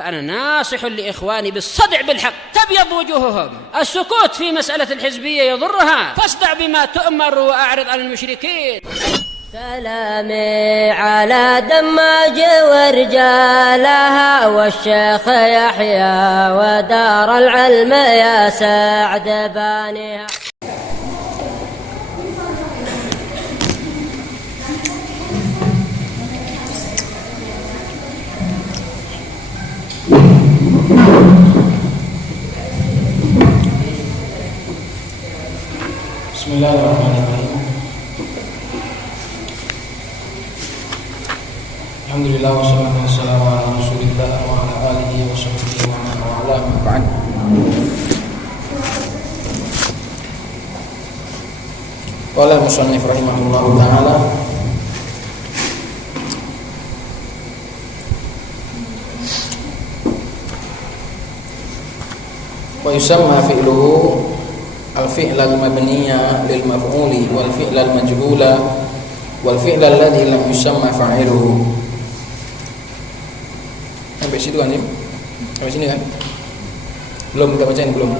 فأنا ناصح لإخواني بالصدع بالحق تبيض وجوههم. السكوت في مسألة الحزبية يضرها، فاصدع بما تؤمر وأعرض عن المشركين. سلامي على دماج ورجالها والشيخ يحيى ودار العلم يا سعد بانيها. Bismillahirrahmanirrahim. Alhamdulillah wassalatu wassalamu ala Rasulillah wa ala alihi wa sahbihi wa man wala ma ba'd. Qala al-musannif rahimahullahu taala wa yusamma fi'luhu al-fi'l al-mabniya lil maf'uli wal fi'l al-majhula wal fi'l alladhi lam yusamma fa'iluhu. Sampai situ kan, Sim? Sampai sini kan? Belum kita bacain belum?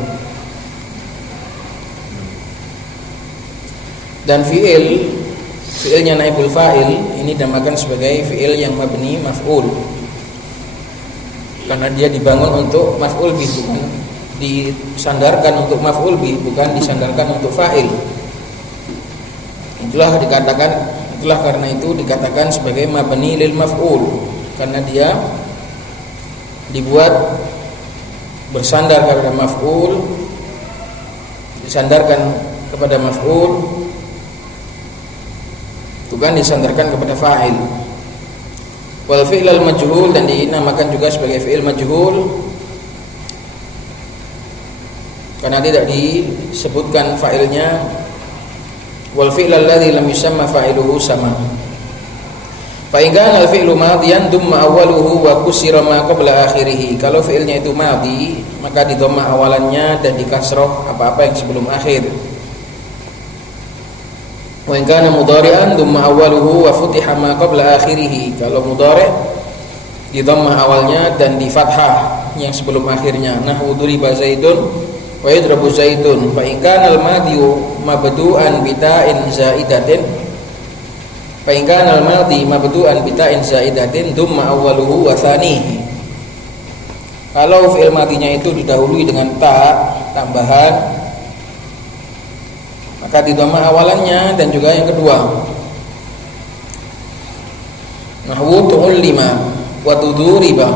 Dan fi'ilnya naibul fa'il ini dinamakan sebagai fi'il yang mabni maf'ul. Karena dia dibangun untuk maf'ul bih, bukan disandarkan untuk maf'ul bih, bukan disandarkan untuk fa'il. Itulah karena itu dikatakan sebagai mabni lil maf'ul, karena dia dibuat bersandar kepada maf'ul, disandarkan kepada maf'ul, bukan disandarkan kepada fa'il. Wal fi'l al majhul, dan dinamakan juga sebagai fi'il majhul karena tidak disebutkan fa'ilnya. Wal fi'l alladhi lam yusamma fa'iluhu sama. Fa in kana al-fi'lu madiyan dumma awwaluhu wa kusira ma qabla akhirih. Kalau fi'ilnya itu madhi, maka didhammah awalannya dan dikasrah apa-apa yang sebelum akhir. Wa in kana mudhari'an dumma awwaluhu wa futiha ma qabla akhirih. Kalau mudhari' didhammah awalnya dan di fathah yang sebelum akhirnya. Nahwu duriba zaidun wa yadrabu zaidun. Fa in kana al-madhiyu mabdu'an bita'in zaidatin, fa in kana al-madhi mabdu'an bita'in zaidatin dumma awwaluhu wa thanihi. Kalau fi'il madhinya itu didahului dengan ta tambahan, maka didhammah awalannya dan juga yang kedua. Nahwu tu'allima wa tuduriba.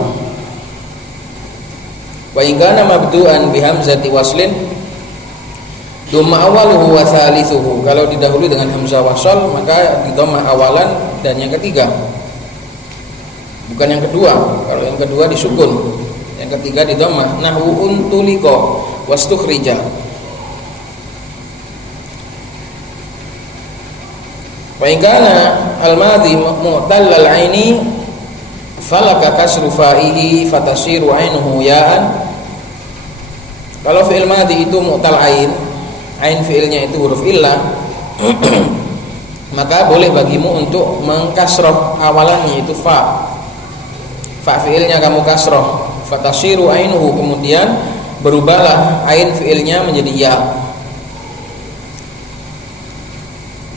Wa in kana mabdu'an bi hamzati waslin dumma awaluhu wa thalithuhu. Kalau didahului dengan hamzah wasal, maka didhammah awalan dan yang ketiga, bukan yang kedua. Kalau yang kedua disukun, yang ketiga didhammah. Nahwu untuliqa wastukhrija. Wa in kana al-madhi mu'tallal 'aini falaka kasru fa'ihi fatasiru 'ainuhu ya'an. Kalau fi'il madhi itu mu'tal ain fi'ilnya itu huruf illah, maka boleh bagimu untuk mengkasroh awalannya itu fa fi'ilnya kamu kasroh, fatasiru ainuhu, kemudian berubahlah ain fi'ilnya menjadi ya.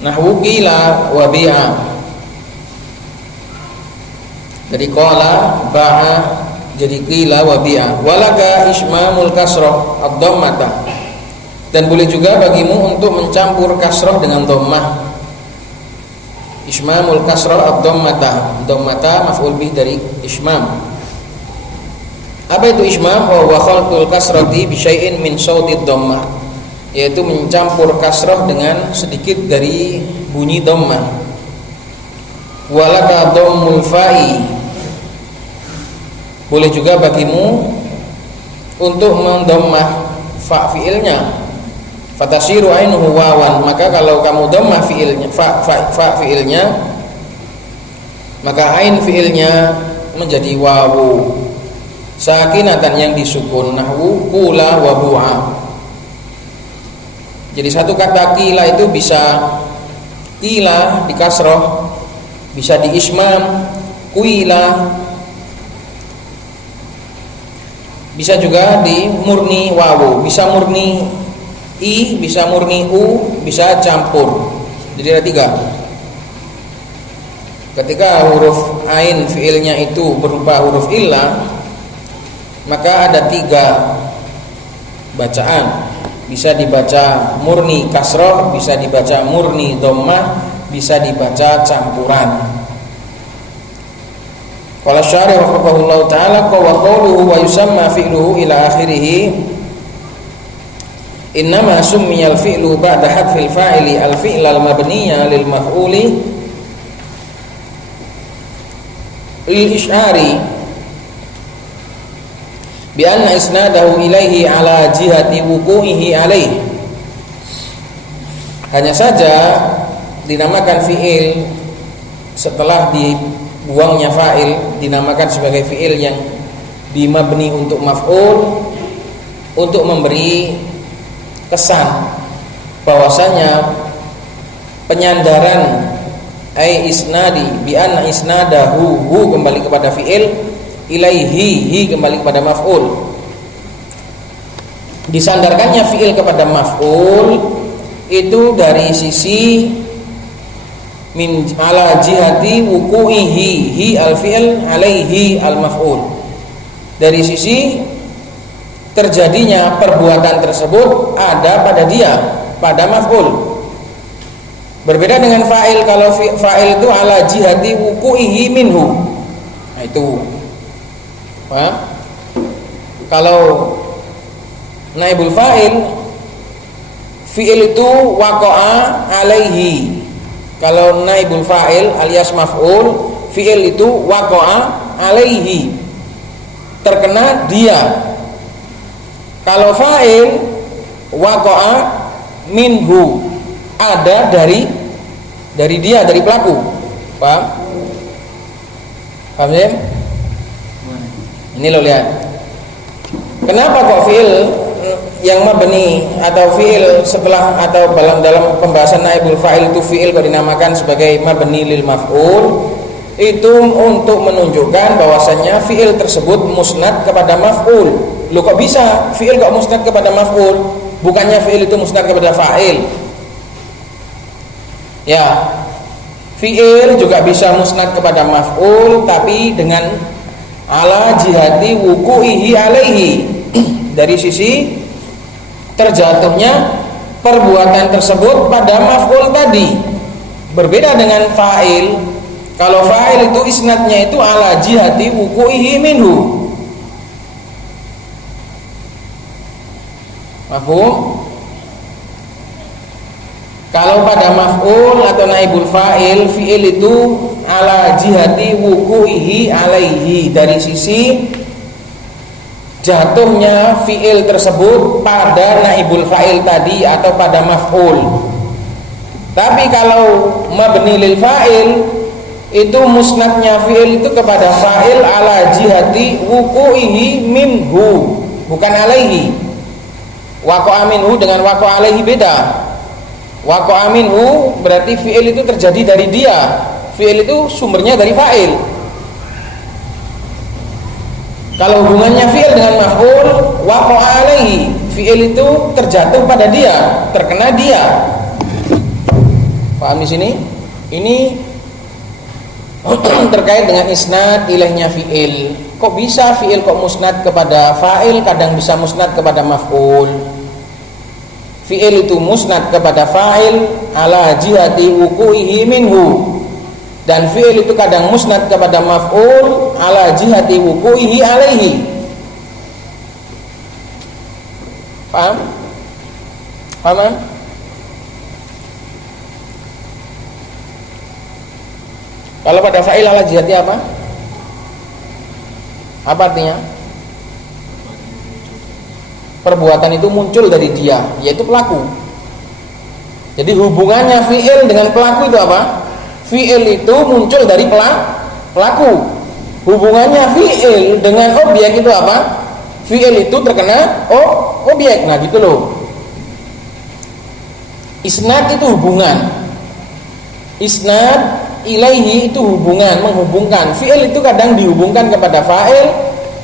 Nahwu qila wa bi'a, jadi qala ba'a jadi qila wa bi'a. Walaka ismamul kasroh ad-dhammata, dan boleh juga bagimu untuk mencampur kasroh dengan dhammah. Ismamul kasroh ad-dhammata, dhammata maf'ul bih dari ismam. Apa itu ismam? Wa khalqul kasrati bi syai'in min sautid dhammah, yaitu mencampur kasroh dengan sedikit dari bunyi dhammah. Walaka dhammul fa'i, boleh juga bagimu untuk mendhammah fa fi'ilnya, fatasiru ainuhu wawan. Maka kalau kamu dhammah fi'ilnya fa fi'ilnya, maka ain fi'ilnya menjadi wawu sakinatan yang disukun. Nahwu qula wa bu'a. Jadi satu kata qila itu bisa qila di kasroh, bisa di ismam, qila. bisa juga di murni wawu, bisa murni i, bisa murni u, bisa campur. Jadi ada 3. Ketika huruf ain fiilnya itu berupa huruf illah, maka ada 3 bacaan. Bisa dibaca murni kasroh, bisa dibaca murni dhammah, bisa dibaca campuran. Qala syarih rahimahullahu ta'ala wa qawluhu wa yusamma fi'luhu ila akhirih innama summiyal fi'lu ba'da hadfil fa'ili al-fi'la al-mabniyya lil maf'uli lil isyari bi anna isnadahu ilaihi ala jihati wuqu'ihi alaih. Hanya saja dinamakan fi'il setelah dibuangnya fa'il, dinamakan sebagai fi'il yang dimabni untuk maf'ul, untuk memberi kesan bahwasanya penyandaran ai isnadi bi anna isnadahu kembali kepada fi'il, ilaihi kembali kepada maf'ul. Disandarkannya fi'il kepada maf'ul itu dari sisi min ala jihati wuqu'ihi al-fi'il alaihi al-maf'ul, dari sisi terjadinya perbuatan tersebut ada pada dia, pada maf'ul. Berbeda dengan fa'il. Kalau fa'il itu ala jihati wuqu'ihi minhu, nah itu. Kalau naibul fa'il, fi'il itu waqa'a alaihi. Kalau naibul fa'il alias maf'ul, fi'il itu waqa'a alaihi, terkena dia. Kalau fa'il waqa'a minhu, ada dari dia, dari pelaku. Paham ya? Ini lo lihat. Kenapa kok fi'il yang mabni atau fi'il setelah atau dalam pembahasan naibul fa'il itu fi'il kok dinamakan sebagai mabni lil maf'ul? Itu untuk menunjukkan bahwasannya fi'il tersebut musnad kepada maf'ul. Lo kok bisa fi'il kok musnad kepada maf'ul? Bukannya fi'il itu musnad kepada fa'il? Ya, fi'il juga bisa musnad kepada maf'ul, tapi dengan ala jihati wuqu'ihi alaihi, dari sisi terjatuhnya perbuatan tersebut pada maf'ul tadi. Berbeda dengan fa'il. Kalau fa'il itu isnadnya itu ala jihati wuqu'ihi minhu. Mafhum? Kalau pada maf'ul atau naibul fa'il, fi'il itu ala jihati wuqu'ihi alaihi, dari sisi jatuhnya fi'il tersebut pada naibul fa'il tadi atau pada maf'ul. Tapi kalau mabni lil fa'il, itu musnadnya fi'il itu kepada fa'il ala jihati wuqu'ihi minhu, bukan alaihi. Waqa'a minhu dengan waqa'a alaihi beda. Waqa'a minhu berarti fi'il itu terjadi dari dia. Fi'il itu sumbernya dari fa'il. Kalau hubungannya fi'il dengan maf'ul, waqa'a alaihi, fi'il itu terjatuh pada dia, terkena dia. Paham di sini? Ini terkait dengan isnad ilaihnya fi'il. Kok bisa fi'il kok musnad kepada fa'il, kadang bisa musnad kepada maf'ul. Fi'il itu musnad kepada fa'il ala jihati wuqu'ihi minhu, dan fi'il itu kadang musnad kepada maf'ul ala jihati wuqu'ihi alaihi. Paham? Paham? Kalau pada fa'il ala jihati apa? Apa artinya? Perbuatan itu muncul dari dia, yaitu pelaku. Jadi hubungannya fi'il dengan pelaku itu apa? Fi'il itu muncul dari pelaku. Hubungannya fi'il dengan objek itu apa? Fi'il itu terkena objek. Nah gitu loh. Isnad itu hubungan. Isnad ilaihi itu hubungan, menghubungkan. Fi'il itu kadang dihubungkan kepada fa'il,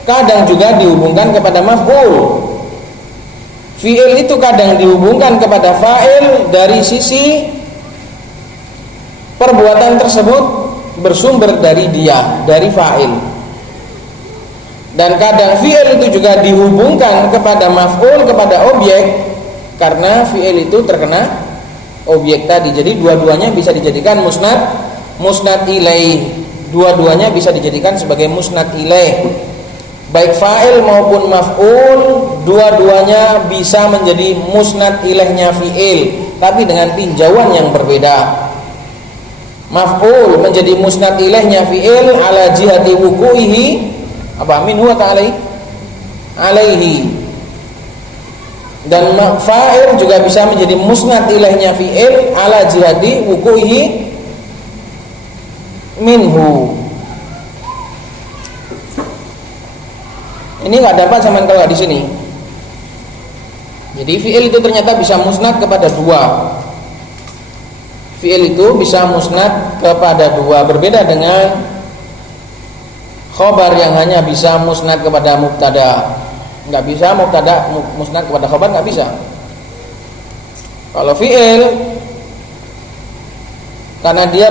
kadang juga dihubungkan kepada maf'ul. Fi'il itu kadang dihubungkan kepada fa'il dari sisi perbuatan tersebut bersumber dari dia, dari fa'il. Dan kadang fi'il itu juga dihubungkan kepada maf'ul, kepada objek, karena fi'il itu terkena objek tadi. Jadi dua-duanya bisa dijadikan musnad ilaih. Dua-duanya bisa dijadikan sebagai musnad ilaih. Baik fa'il maupun maf'ul, dua-duanya bisa menjadi musnad ilaihnya fi'il, tapi dengan tinjauan yang berbeda. Maf'ul menjadi musnad ilaihnya fi'il ala jihati wuku'ihi apa minhu wa ta'ala alaihi. Dan fa'il juga bisa menjadi musnad ilaihnya fi'il ala jihati wuku'ihi minhu. Ini nggak dapat sama kalau di sini. Jadi fi'il itu ternyata bisa musnad kepada dua. Fi'il itu bisa musnad kepada dua, berbeda dengan khobar yang hanya bisa musnad kepada mubtada. Nggak bisa mubtada musnad kepada khobar, nggak bisa. Kalau fi'il, karena dia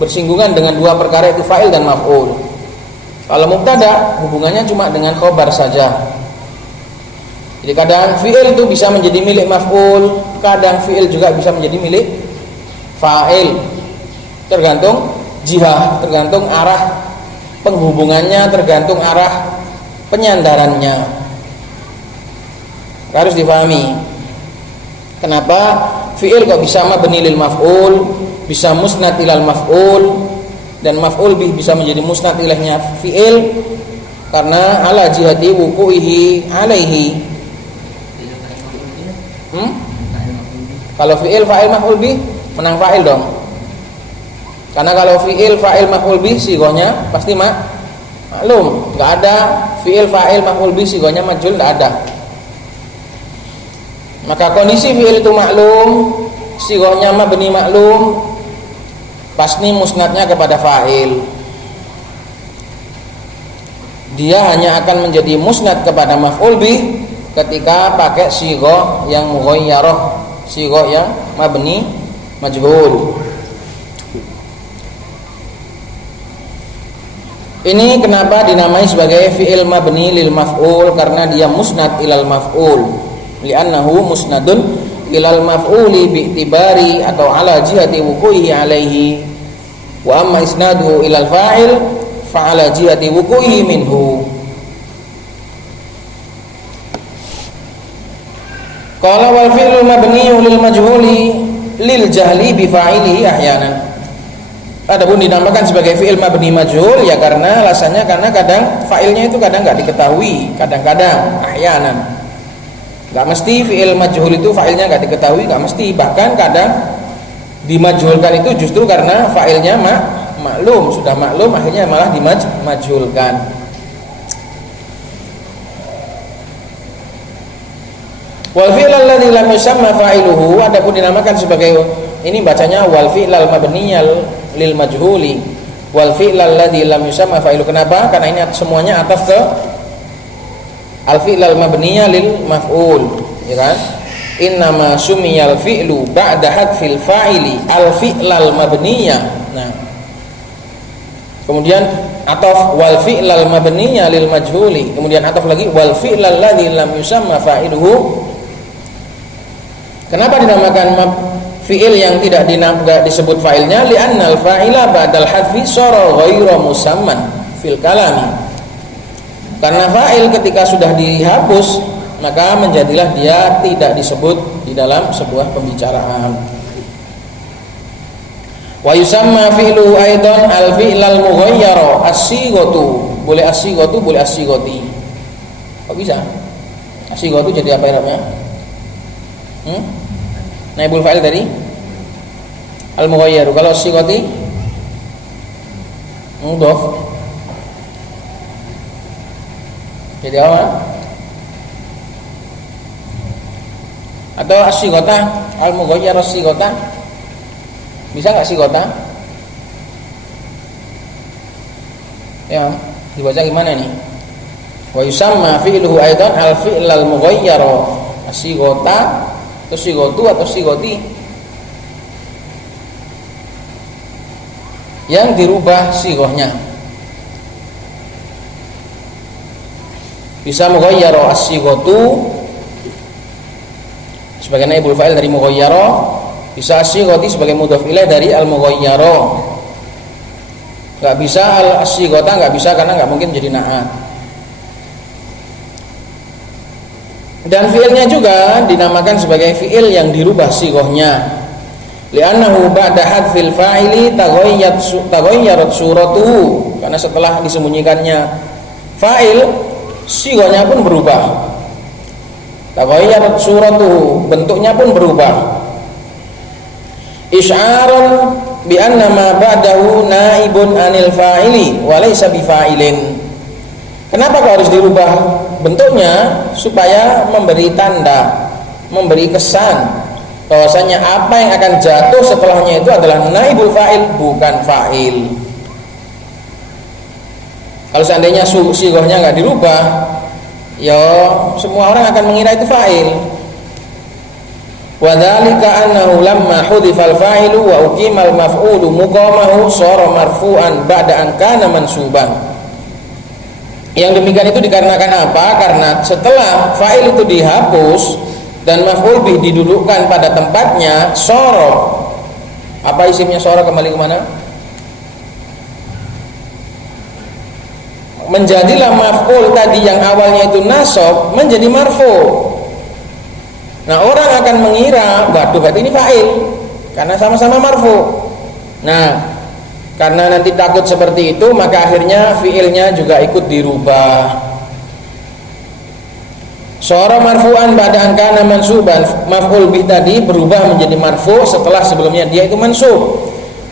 bersinggungan dengan dua perkara, itu fa'il dan maf'ul. Kalau mubtada hubungannya cuma dengan khobar saja. Jadi kadang fi'il itu bisa menjadi milik maf'ul, kadang fi'il juga bisa menjadi milik fa'il. Tergantung jihah, tergantung arah penghubungannya, tergantung arah penyandarannya. Harus dipahami. Kenapa fi'il kok bisa mabni lil maf'ul, bisa musnad ilal maf'ul, dan maf'ul bih bisa menjadi musnad ilaihnya fi'il karena ala jihati wuku'ihi alaihi. Kalau fi'il fa'il maf'ul bih menang fa'il dong. Karena kalau fi'il fa'il maf'ul bih sigonya pasti maklum, enggak ada fi'il fa'il maf'ul bih sigonya majhul, enggak ada. Maka kondisi fi'il itu maklum, sigonya mabni maklum, pasti musnadnya kepada fa'il. Dia hanya akan menjadi musnad kepada maf'ul bih ketika pakai sighah yang mughayyarah, sighah yang mabni majhul. Ini kenapa dinamai sebagai fi'il mabni lil maf'ul, karena dia musnad ilal maf'ul. Li'annahu musnadun ilal maf'uli bi'tibari atau ala jihati wuku'ihi alaihi, wa amma isnadu ilal fa'il fa'ala jihati wuku'ihi minhu. Qala wal fi'lul mabniyu lil majhuli lil jahli bi fa'ilihi ahyanan. Adapun dinamakan sebagai fi'il mabni majhul ya karena alasannya karena kadang fa'ilnya itu kadang enggak diketahui, kadang-kadang ahyanan. Enggak mesti fi'il majhul itu fa'ilnya enggak diketahui, enggak mesti, bahkan kadang dimajhulkan itu justru karena fa'ilnya maklum, sudah maklum akhirnya malah dimajhulkan. Wal fi'l alladzi lam yusamma fa'iluhu, adapun dinamakan sebagai, ini bacanya wal fi'lal mabniyal lil majhuli, wal fi'l alladzi lam yusamma fa'iluhu. Kenapa? Karena ini semuanya ataf ke al fi'lal mabniya lil maf'ul, ya kan? Innama sumiyal fi'lu ba'da hadfil fa'ili al fi'lal mabniya. Nah, kemudian ataf wal fi'lal mabniya lil majhuli, kemudian ataf lagi wal fi'lal ladzi lam yusamma fa'iluhu. Kenapa dinamakan fi'il yang tidak disebut fa'ilnya? Li'annal fa'ila ba'dal hadfi sara ghairu musamman fil kalami. Karena fa'il ketika sudah dihapus maka menjadilah dia tidak disebut di dalam sebuah pembicaraan. Wa yusamma fi'lu aidan al-fi'lal mughayyara as-sighatu. Boleh as-sighatu, boleh as-sighati. Kok bisa? As-sighatu jadi apa irabnya? Naibul fa'il tadi al-mughayyaru. Kalau as-sighati mudhaf. Jadi apa? Atau as-sighata al-mughayyar as-sighata. Bisa enggak sighata? Ya. Dibaca gimana nih? Wa yusamma fi'luhu aidan al-fi'l al-mughayyar as-sighata atau sighatu atau sighati yang dirubah sighahnya. Bisa mughayyar as-sighatu sebagai naibul fa'il dari mughayyar, bisa as-sighati sebagai mudhaf ilaih dari al-mughayyar. Enggak bisa al-sighata, enggak bisa karena enggak mungkin jadi na'at. Dan fi'ilnya juga dinamakan sebagai fi'il yang dirubah sighahnya. Li'annahu ba'da hadfil fa'ili taghayyarat suratuhu, karena setelah disembunyikannya fa'il, sighahnya pun berubah. Taghayyarat suratuhu, bentuknya pun berubah. Isy'aran bi anna ma ba'dahu naibun 'anil fa'ili wa laysa bi fa'ilin. Kenapa kok harus dirubah bentuknya? Supaya memberi tanda, memberi kesan bahwasanya apa yang akan jatuh setelahnya itu adalah naibul fa'il, bukan fa'il. Kalau seandainya sighahnya enggak dirubah, ya semua orang akan mengira itu fa'il. Wa dzalika annahu lamma hudhifal fa'ilu wa uqimal maf'ulu muqamahu shara marfu'an ba'da an kana mansuban. Yang demikian itu dikarenakan apa? Karena setelah fa'il itu dihapus dan maf'ul bih didudukkan pada tempatnya, shara. Apa isimnya shara kembali kemana? Menjadilah maf'ul tadi yang awalnya itu nasab menjadi marfu'. Nah, orang akan mengira, waduh berarti ini fa'il karena sama-sama marfu'. Nah, karena nanti takut seperti itu, maka akhirnya fi'ilnya juga ikut dirubah. Shara marfu'an ba'da an kana mansuban, maf'ul bih tadi berubah menjadi marfu' setelah sebelumnya dia itu mansub.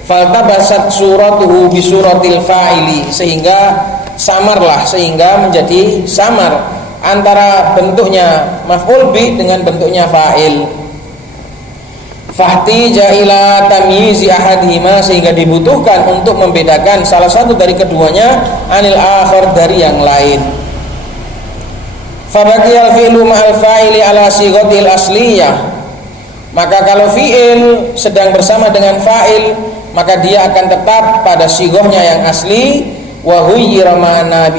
Faltabasat suratuhu bi suratil fa'ili, sehingga samarlah, sehingga menjadi samar antara bentuknya maf'ul bih dengan bentuknya fa'il. Fahtija ila tamyizi ahadihima, sehingga dibutuhkan untuk membedakan salah satu dari keduanya anil akhar, dari yang lain. Fabaqiyal fi'lu ma'al fa'ili ala sighatil asliyah, maka kalau fi'il sedang bersama dengan fa'il, maka dia akan tetap pada sighahnya yang asli. Wa huyyira ma'ana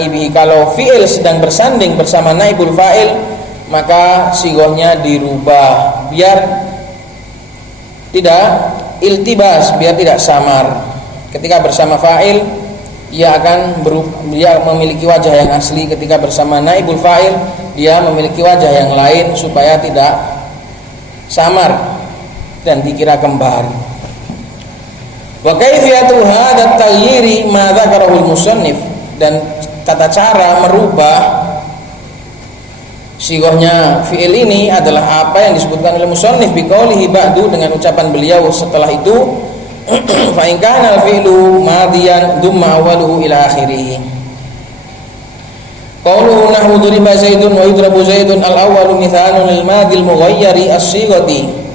ibi, kalau fi'il sedang bersanding bersama naibul fa'il, maka sighahnya dirubah biar tidak iltibas, biar tidak samar. Ketika bersama fa'il dia memiliki wajah yang asli, ketika bersama naibul fa'il dia memiliki wajah yang lain supaya tidak samar dan dikira kembar. Wa kaifiyatu hadzal taghyiri ma dzakarahul musannif, dan tata cara merubah sighahnya fi'il ini adalah apa yang disebutkan oleh musannif biqaulihi ba'du, dengan ucapan beliau setelah itu, fa in kana al-fi'lu madiyan dumma awwaluhu ila akhirih. Qauluhu nahwu duriba zaidun wa yudrabu zaidun al-awwalu mithalun lil madil mughayyari as-sighati.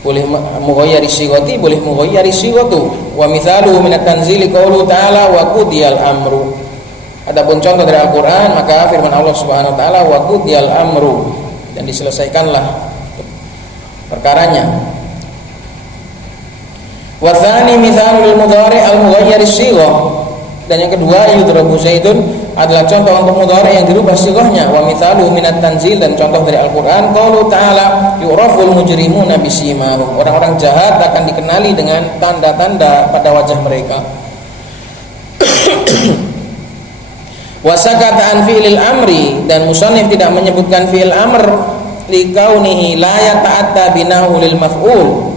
Boleh mughayyari sighati, boleh mughayyari sighatu. Wa mithaluhu min at-tanzili qauluhu ta'ala wa qudiyal amru. Adapun contoh dari Al-Quran, maka firman Allah Subhanahu Wa Taala wa qudiyal amru, dan diselesaikanlah perkaranya. Wa tsani mithalul mudhari' al-mughayyir as-sighah, dan yang kedua yudrabu zaidun adalah contoh untuk mudhari' yang dirubah sighahnya. Wa mithaluhu minat tanzil, dan contoh dari Al-Quran qaulu ta'ala yu'raful mujrimuna bisimahum, orang-orang jahat akan dikenali dengan tanda-tanda pada wajah mereka. Wasakata an fi'lil amri, dan musannif tidak menyebutkan fi'il amr likaunihi la yata'atta binahu lil maf'ul,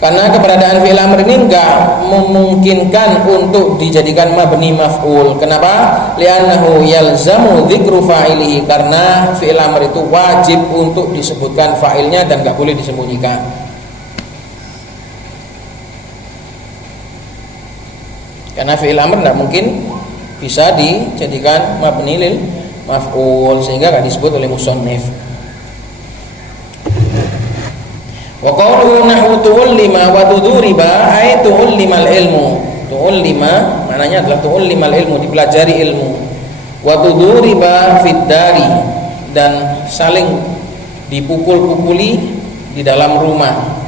karena keberadaan fi'il amr ini enggak memungkinkan untuk dijadikan mabni maf'ul. Kenapa? Li'annahu yalzamu dzikru fa'ilihi, karena fi'il amr itu wajib untuk disebutkan fa'ilnya dan enggak boleh disembunyikan. Karena fi'il amr enggak mungkin bisa dijadikan mabni lil maf'ul, sehingga enggak disebut oleh musannif. Wa qawluhu nahwu tu'allima wa tuduriba ay tu'allimal ilmu, tu'allima maknanya adalah tu'allimal ilmu, dipelajari ilmu. Wa tuduriba fid dari, dan saling dipukul-pukuli di dalam rumah.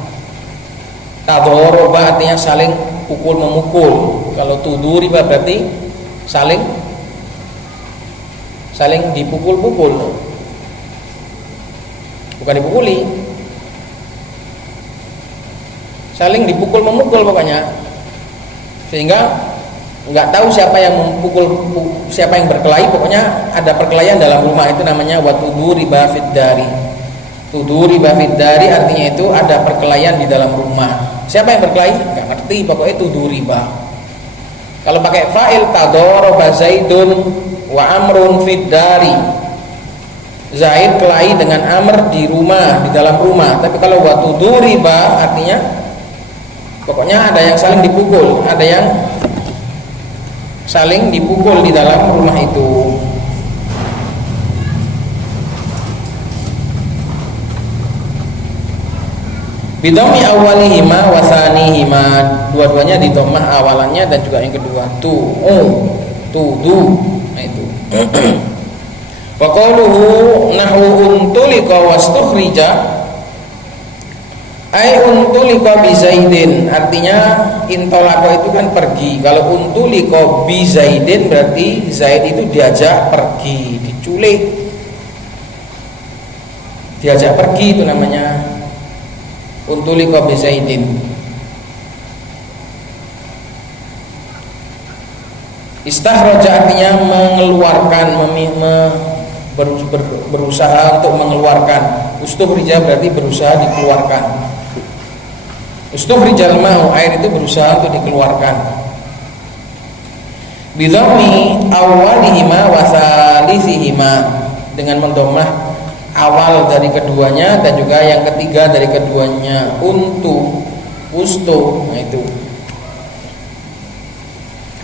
Tadoroba artinya saling pukul memukul. Kalau tuduriba berarti saling dipukul-pukul, bukan dipukuli, saling dipukul memukul pokoknya, sehingga nggak tahu siapa yang memukul, siapa yang berkelahi, pokoknya ada perkelahian dalam rumah. Itu namanya watuduriba fid dari. Tuduriba fid dari artinya itu ada perkelahian di dalam rumah. Siapa yang berkelahi? Nggak ngerti, pokoknya tuduriba. Kalau pakai fa'il, tadoroba Zaidun wa Amrun fid dari. Zaid kelahi dengan Amr di rumah, di dalam rumah. Tapi kalau watuduriba artinya pokoknya ada yang saling dipukul, ada yang saling dipukul di dalam rumah itu. Bidhammi awalihima wa tsanihima, dua-duanya di dhammah awalannya dan juga yang kedua. Tudu. Nah itu. Wa qawluhu nahwu untulika wastukhrija ay untulika bi Zaidin, artinya intolako itu kan pergi. Kalau untulika bi Zaidin berarti Zaid itu diajak pergi, diculik, diajak pergi, itu namanya untulika bi Zaidin. Istakhraja artinya mengeluarkan, berusaha untuk mengeluarkan. Ustukhrija berarti berusaha dikeluarkan. Ustukhrijal ma'u, air itu berusaha untuk dikeluarkan. Bidhammi awalihima wa tsalitsihima, dengan mendomah awal dari keduanya dan juga yang ketiga dari keduanya. Ustu, nah itu.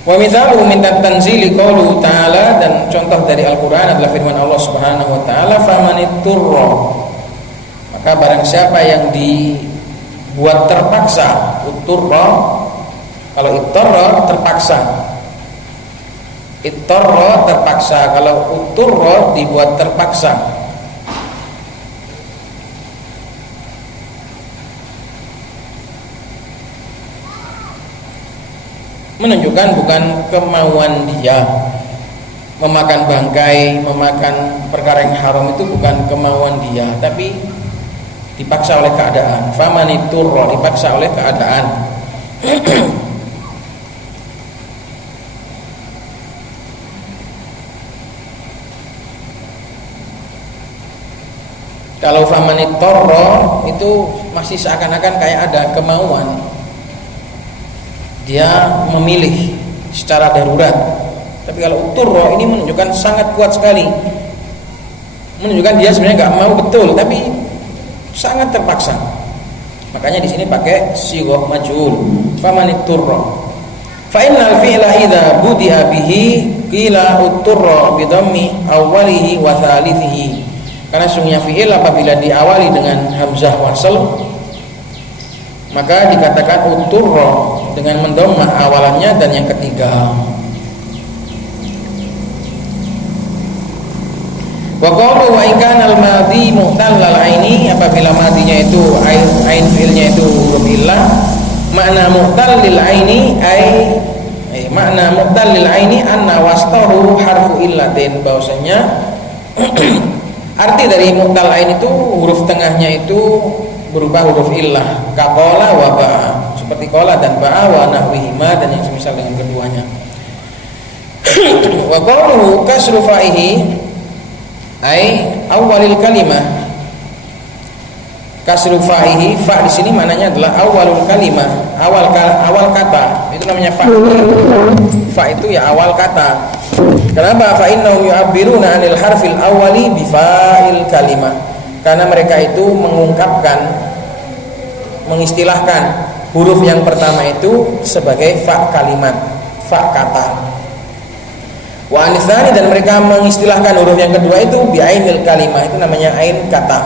Wa mithaluhu min tanzili qauluhu ta'ala, dan contoh dari Al-Qur'an adalah firman Allah Subhanahu wa taala, famanitturra, maka barang siapa yang dibuat terpaksa. Utturra, kalau ittarra terpaksa, ittarra terpaksa, kalau utturra dibuat terpaksa. Menunjukkan bukan kemauan dia memakan bangkai, memakan perkara yang haram, itu bukan kemauan dia, tapi dipaksa oleh keadaan. Famaniturra, dipaksa oleh keadaan. Kalau famaniturra itu masih seakan-akan kayak ada kemauan, dia memilih secara darurat. Tapi kalau uturro ini menunjukkan sangat kuat sekali, menunjukkan dia sebenarnya nggak mau betul, tapi sangat terpaksa. Makanya di sini pakai sighah majhul, famaniturro. Fa innal fi'la idza budi'a bihi qila uturro bi dhammi awwalihi wa tsalitihi. Karena sungguhnya fi'il apabila diawali dengan hamzah wasl, maka dikatakan uturro dengan mendomah awalannya dan yang ketiga. Wa qawlu wa in kana al-madhi mu'tallal aini, apabila madinya itu ain fi'ilnya itu huruf illah, makna mu'tallil aini makna mu'tallil aini anna wastahu harfu illatin, bahwasanya arti dari mu'tal ain itu huruf tengahnya itu berupa huruf illah, kaqala wa ba'a, seperti qala dan ba'a, wa nahwihima, dan yang semisal dengan keduanya. Wa qawluhu kasru fa'ihi ai awalil kalimah. Kasru fa'ihi, fa di sini maknanya adalah awalul kalimah, awal kata. Itu namanya fa. Fa itu ya awal kata. Kenapa? Fa innahum yu'abbiruna 'anil harfil awwali bi fa'il kalimah. Karena mereka itu mengungkapkan, mengistilahkan huruf yang pertama itu sebagai fa kalimat, fa kata. Wa anitsani, dan mereka mengistilahkan huruf yang kedua itu bi ainil kalimah, itu namanya ain kata.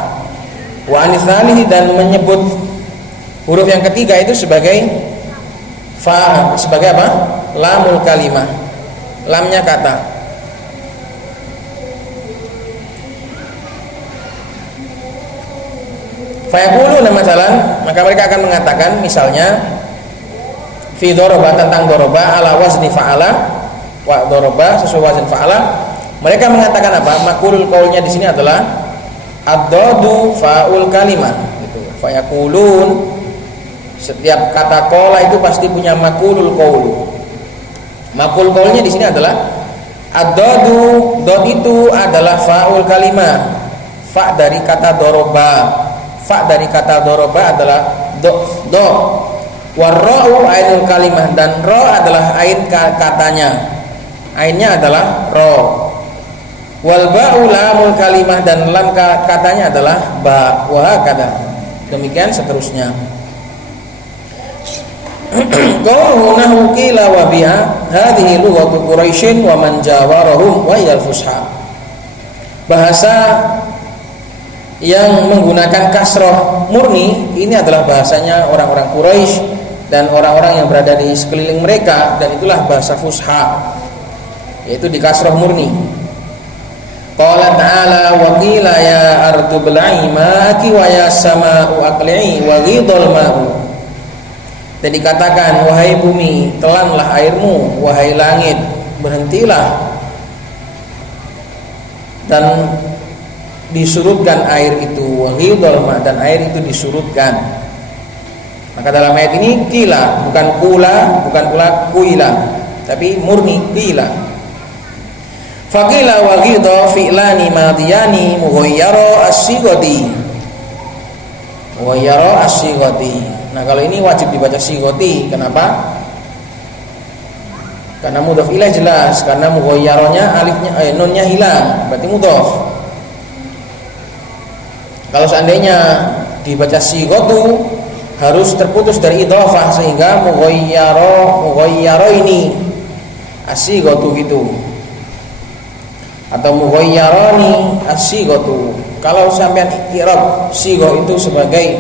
Wa anitsani, dan menyebut huruf yang ketiga itu sebagai fa sebagai apa? Lamul kalimah, lamnya kata. Fayaquluna masalan, maka mereka akan mengatakan misalnya fi doroba, tentang doroba ala wazni fa'ala, wa doroba sesuai wazn fa'ala, mereka mengatakan apa? Makulul qaulnya di sini adalah ad-dadu fa'ul kalimah gitu. Fayaqulun, setiap kata qala itu pasti punya makulul qaul. Makul qaulnya di sini adalah ad-dadu, dad itu adalah fa'ul kalimah, fa dari kata doroba. Fa dari kata doroba adalah do. Warra'u ainul kalimah, dan ro adalah ain katanya. Ainnya adalah ro. Wal ba'u lamul kalimah, dan lam katanya adalah ba. Wa hakadha. Demikian seterusnya. Qauluhu nahu qila wa biha hadhihi lughatu Quraisyin wa man jawarahum wa yal fusha. Bahasa yang menggunakan kasroh murni ini adalah bahasanya orang-orang Quraisy dan orang-orang yang berada di sekeliling mereka, dan itulah bahasa fusha, yaitu di kasroh murni. Qala ta'ala wa qila ya ardu bla'i ma'aki wa ya sama'u aqli'i wa ghidal ma'u. Dan dikatakan, wahai bumi, telanlah airmu, wahai langit, berhentilah, dan disurutkan air itu, waghidal ma, dan air itu disurutkan. Maka dalam ayat ini kila, bukan kula, bukan pula kuila, tapi murni kila. Faqila waghidha fi'lani madiyani mughayyara as-sighati. Mughayyara as-sighati. Nah, kalau ini wajib dibaca sighati. Kenapa? Karena mudhaf ilaih jelas, karena mughayyaranya alifnya nunnya hilang, berarti mudhaf. Kalau seandainya dibaca sighatu harus terputus dari idhofah, sehingga mughayyaro ini as-sighatu gitu, atau mughayyarani as-sighatu. Kalau sampean i'rab sigha itu sebagai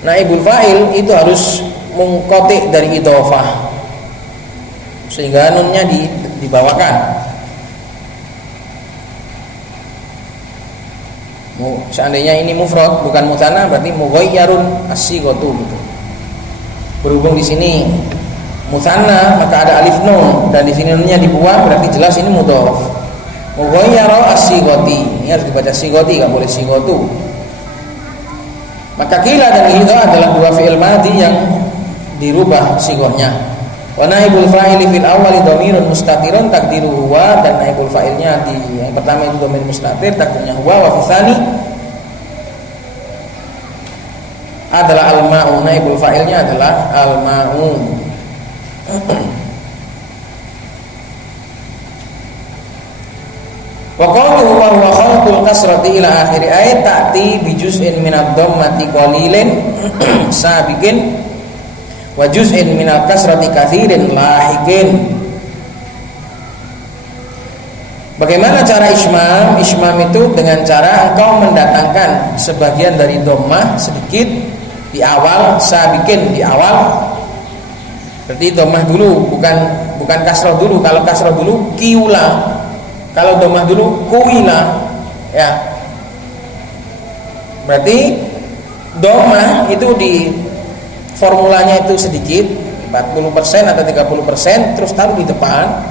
naibul fa'il, itu harus mengkotik dari idhofah, sehingga nunnya dibawakan. Seandainya ini mufrad bukan mutsanna, berarti mughayyarun as-sighatu gitu. Berhubung di sini mutsanna, maka ada alif nun, dan di sini nunnya dibuang, berarti jelas ini mudhaf. Mughayyara as-sighati, ini harus dibaca sighati, enggak boleh sighatu. Maka kila dan hidha adalah dua fi'il madhi yang dirubah sighahnya. Wa naibul fa'ili fil awwali dhamirun mustatirun takdiruhu huwa, dan naibul fa'ilnya di yang pertama itu dhamir mustatir, takdirnya huwa. Wa fi tsani adalah al-ma'u, naibul fa'ilnya adalah al-ma'u. Wa qawluhu wa huwa khalqul kasrati ila akhir ayat ta'ti bi juz'in min ad-dhammati qalilin sabiqin wa juz'in minal kasrati katsirin lahiqin. Bagaimana cara ismam? Ismam itu dengan cara engkau mendatangkan sebagian dari dhammah sedikit di awal, sabiqin di awal. Berarti dhammah dulu, bukan kasrah dulu. Kalau kasrah dulu kiula, kalau dhammah dulu kuila, ya. Berarti dhammah itu di formulanya itu sedikit, 40% atau 30%, terus taruh di depan.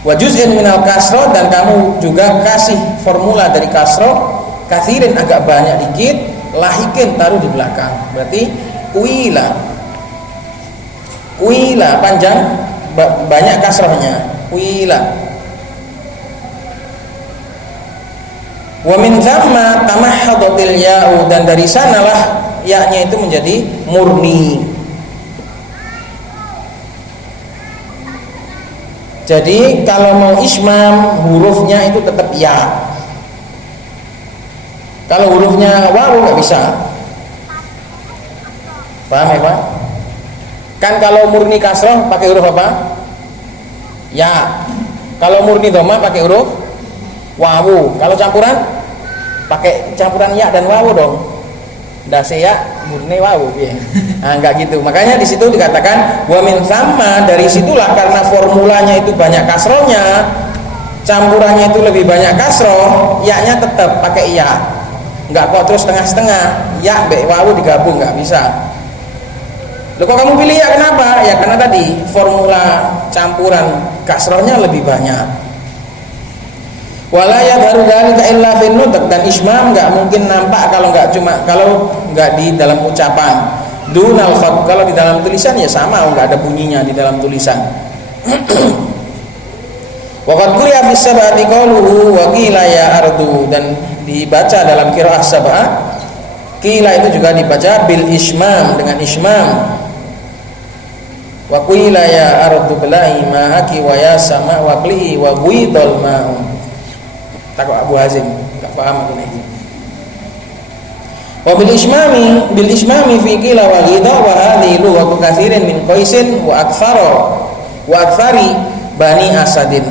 Wa juz'in minal kasroh, dan kamu juga kasih formula dari kasroh, kathirin agak banyak dikit, lahikin taruh di belakang. Berarti kuila, kuila panjang, banyak kasrohnya, kuila. Wa min thamma tamahhadatil ya'u, dan dari sanalah ya-nya itu menjadi murni. Jadi kalau mau ismam, hurufnya itu tetap ya. Kalau hurufnya wawu nggak bisa. Paham ya Pak? Kan kalau murni kasroh pakai huruf apa? Ya. Kalau murni dhammah pakai huruf wawu. Kalau campuran pakai campuran ya dan wawu dong. ndase ya murni wawu ya. Nah, enggak gitu. Makanya di situ dikatakan wa min thamma, dari situlah karena formulanya itu banyak kasrohnya, campurannya itu lebih banyak kasroh, ya-nya tetap pakai ya. Enggak kok terus setengah-setengah, ya mbek wawu digabung, enggak bisa. Loh kok kamu pilih ya, kenapa? Ya karena tadi formula campuran kasrohnya lebih banyak. Wala yadharu dzalika illa fil nutq, dan ismam enggak mungkin nampak kalau enggak di dalam ucapan. Dunal khat, kalau di dalam tulisan ya sama, enggak ada bunyinya di dalam tulisan. Wa qad quri'a bis sab'ati qawluhu wa qila ya ardu, dan dibaca dalam qiraah sab'ah. Qila itu juga dibaca bil ismam, dengan ismam. Wa qila ya ardu bla'i ma'aki wa ya sama wa qli'i wa buidal ma'u. Takut Abu Hazim enggak paham aku ini. Wa bil ismami fi qila wa ghidha wa hadhihi lughatu katsirin min qaisin wa aktsari bani asadin.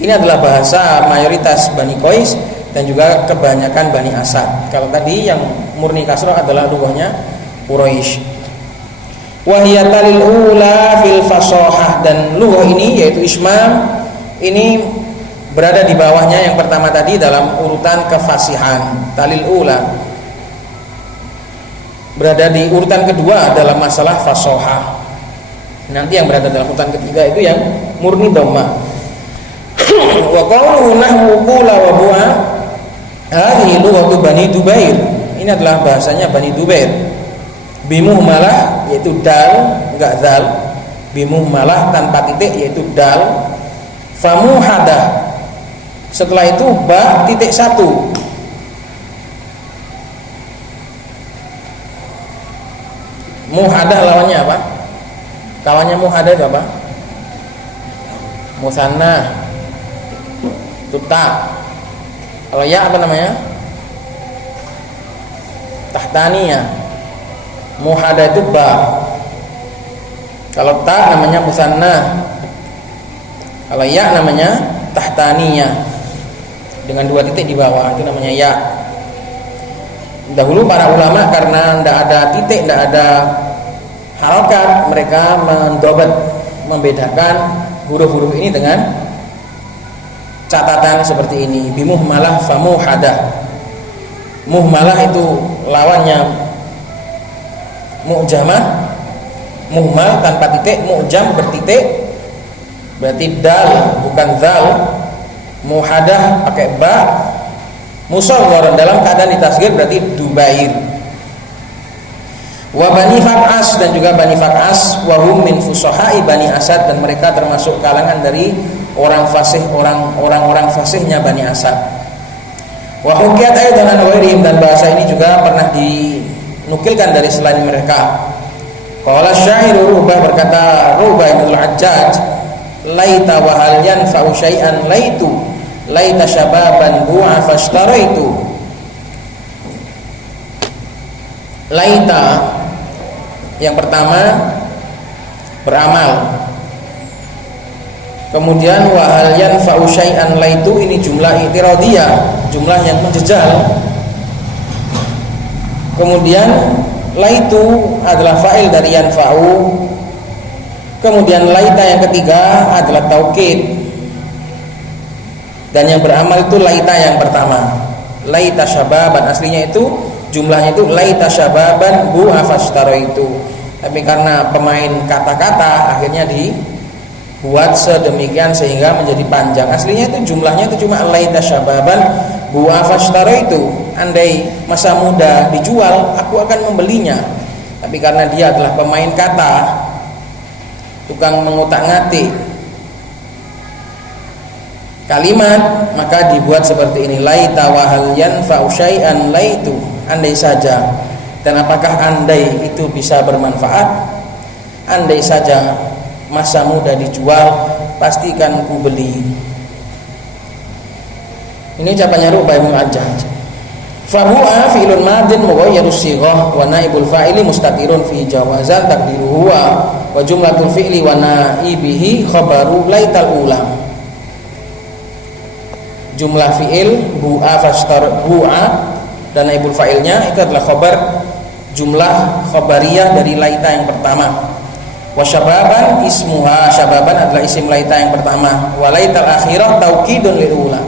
Ini adalah bahasa mayoritas Bani Qais dan juga kebanyakan Bani Asad. Kalau tadi yang murni kasrah adalah lughahnya Quraisy. Wa hiya talil ula fil fasahah, dan lughah ini yaitu ismam ini berada di bawahnya yang pertama tadi dalam urutan kefasihan. Talil ula berada di urutan kedua dalam masalah fasahah. Nanti yang berada dalam urutan ketiga itu yang murni dhamma. Wa qawluhu nahwu qula wa bu'a, hadhihi lughatu Bani Dubair. Ini adalah bahasanya Bani Dubair. Bimuhmalah yaitu dal, enggak zal. Bimuhmalah tanpa titik yaitu dal. Famuhadah, setelah itu ba titik 1. Muhadah lawannya apa? Kawannya muhadah itu apa? Musanna, tuta. Kalau ya apa namanya? Tahtaniyah. Muhadah itu ba. Kalau ta namanya musanna. Kalau ya namanya tahtaniyah, dengan 2 titik di bawah, itu namanya ya. Dahulu para ulama karena tidak ada titik, tidak ada harokat, mereka mendobat, membedakan huruf-huruf ini dengan catatan seperti ini. Bimuhmalah famuhadah. Muhmalah itu lawannya mu'jamah. Muhmal tanpa titik, mu'jam bertitik, berarti dal bukan zal. Muhadah pakai ba. Musawwar dalam keadaan ditasghir berarti Dubair. Wa Bani Faq'as, dan juga Bani Faq'as, wa hum min fusahai Bani Asad, dan mereka termasuk kalangan dari orang fasih, orang-orang fasihnya Bani Asad. Wa hukiyat aidan an ghairihim, dan bahasa ini juga pernah dinukilkan dari selain mereka. Qala syairu Rubah, berkata Rubah bin Al-Hajjaj, laita wa hal yanfa'u syai'an laitu laita syababan bu'a fashtaraitu. Laita yang pertama beramal, kemudian wa hal yanfa'u syai'an laitu ini jumlah i'tiradiyah, jumlah yang menjejal. Kemudian laitu adalah fa'il dari yanfa'u. Kemudian laita yang ketiga adalah taukid, dan yang beramal itu laita yang pertama. Laita syababan, aslinya itu jumlahnya itu laita syababan bu afastaro itu, tapi karena pemain kata-kata akhirnya dibuat sedemikian sehingga menjadi panjang. Aslinya itu jumlahnya itu cuma laita syababan bu afastaro itu, andai masa muda dijual aku akan membelinya. Tapi karena dia adalah pemain kata, tukang mengutak-ngatik kalimat, maka dibuat seperti ini. Laita wa hal yanfa'u syai'an laitu, andai saja. Dan apakah andai itu bisa bermanfaat? Andai saja masa muda dijual, pastikan ku beli. Ini ucapannya Rubah bin Al-Hajjaj. Fa huwa fi'lun madin mughayyirus sighah wa naibul fa'ili mustatirun fi jawazan taqdiruhu wa jumlatul fi'li wa naibihi khabaru laital ula. Jumlah fi'il bu'a dan naibul fa'ilnya itu adalah khabar, jumlah khabariyah dari laita yang pertama. Wa syababan ismuha, syababan adalah isim laita yang pertama. Wa laital akhirah taukidun lil ula,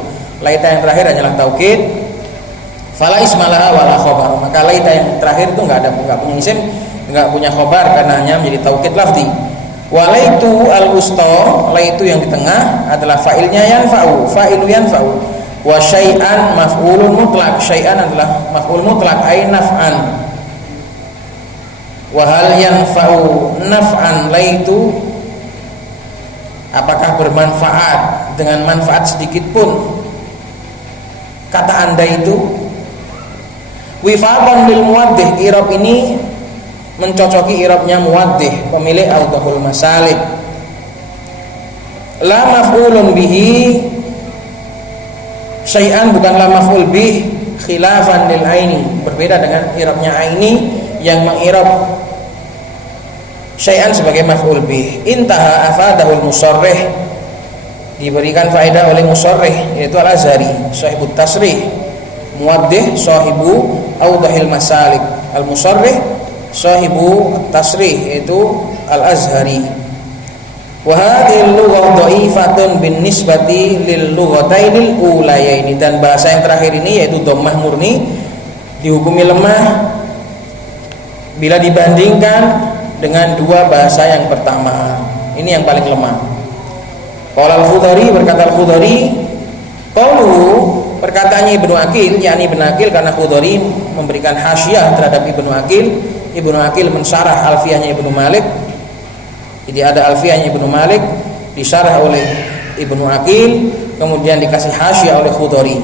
laita yang terakhir hanyalah taukid. Fala ismalaha wala khabar, maka laita yang terakhir itu enggak punya isim, enggak punya khabar karena hanya menjadi taukid lafzi. Wa laitu al-wusta, laitu yang di tengah adalah fa'ilnya yanfa'u, fa'ilu yanfa'u. Wa syai'an maf'ulun mutlaq, syai'an adalah maf'ul mutlaq ay naf'an. Wa hal yanfa'u naf'an laitu, apakah bermanfaat dengan manfaat sedikit pun kata Anda itu? Wifaqan lil muwaddih, i'rab ini mencocoki i'rabnya muwaddih, pemilik Awdahul Masalik. La maf'ulun bihi, syai'an bukanlah maf'ul bih, khilafan lil aini, berbeda dengan i'rabnya aini yang meng'irab syai'an sebagai maf'ul bih. Intaha afadahul musarrih, diberikan faedah oleh musarrih yaitu Al-Azhari, sahibut tasrih. Muwaddih sahibu Awdahil Masalik, al-musarrih sahibu tasrih yaitu Al-Azhari. Wa hadhil lughah dha'ifatun bin nisbati lil lughatainil ulayaini, dan bahasa yang terakhir ini yaitu dhammah murni dihukumi lemah bila dibandingkan dengan dua bahasa yang pertama. Ini yang paling lemah. Qala al-Khudari, berkata al-Khudari, qauluhu, perkataannya Ibnu Aqil, yakni Ibnu Aqil, karena Khudari memberikan hasyiah terhadap Ibnu Aqil. Ibnu Aqil mensyarah alfiyahnya Ibnu Malik. Jadi ada alfiyahnya Ibnu Malik disyarah oleh Ibnu Aqil, kemudian dikasih hasyiah oleh Khudari.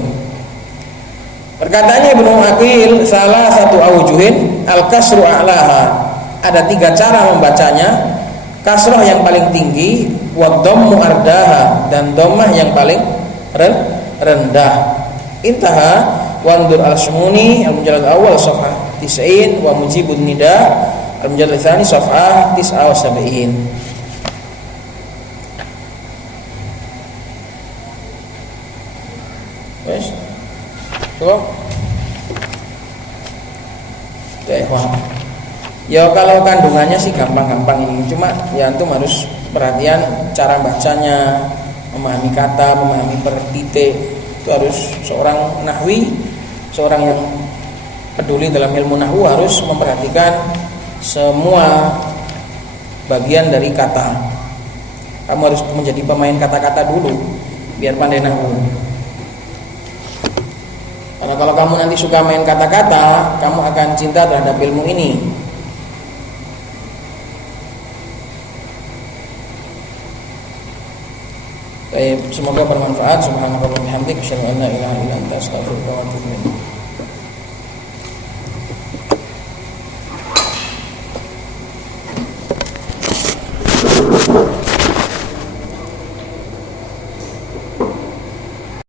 Perkataannya Ibnu Aqil, salah satu aujuhin al-kasru a'laha, ada 3 cara membacanya. Kasroh yang paling tinggi, wa dhammu ardaha, dan dhammah yang paling rendah. Intaha wandur al-Shumuni al-mujallad awal safhah 90 wa mujibun nida al-mujallad tsani safhah 79. Wes. Cukup. Ya kalau kandungannya sih gampang-gampang ini, cuma ya antum harus perhatian cara bacanya, memahami kata, memahami per titik. Itu harus seorang nahwi, seorang yang peduli dalam ilmu nahwu harus memperhatikan semua bagian dari kata. Kamu harus menjadi pemain kata-kata dulu biar pandai nahwu. Karena kalau kamu nanti suka main kata-kata, kamu akan cinta terhadap ilmu ini. Semoga bermanfaat. Subhanallah wa bihamdihi, asyhadu an la ilaha illa anta, astaghfiruka wa atubu ilaik.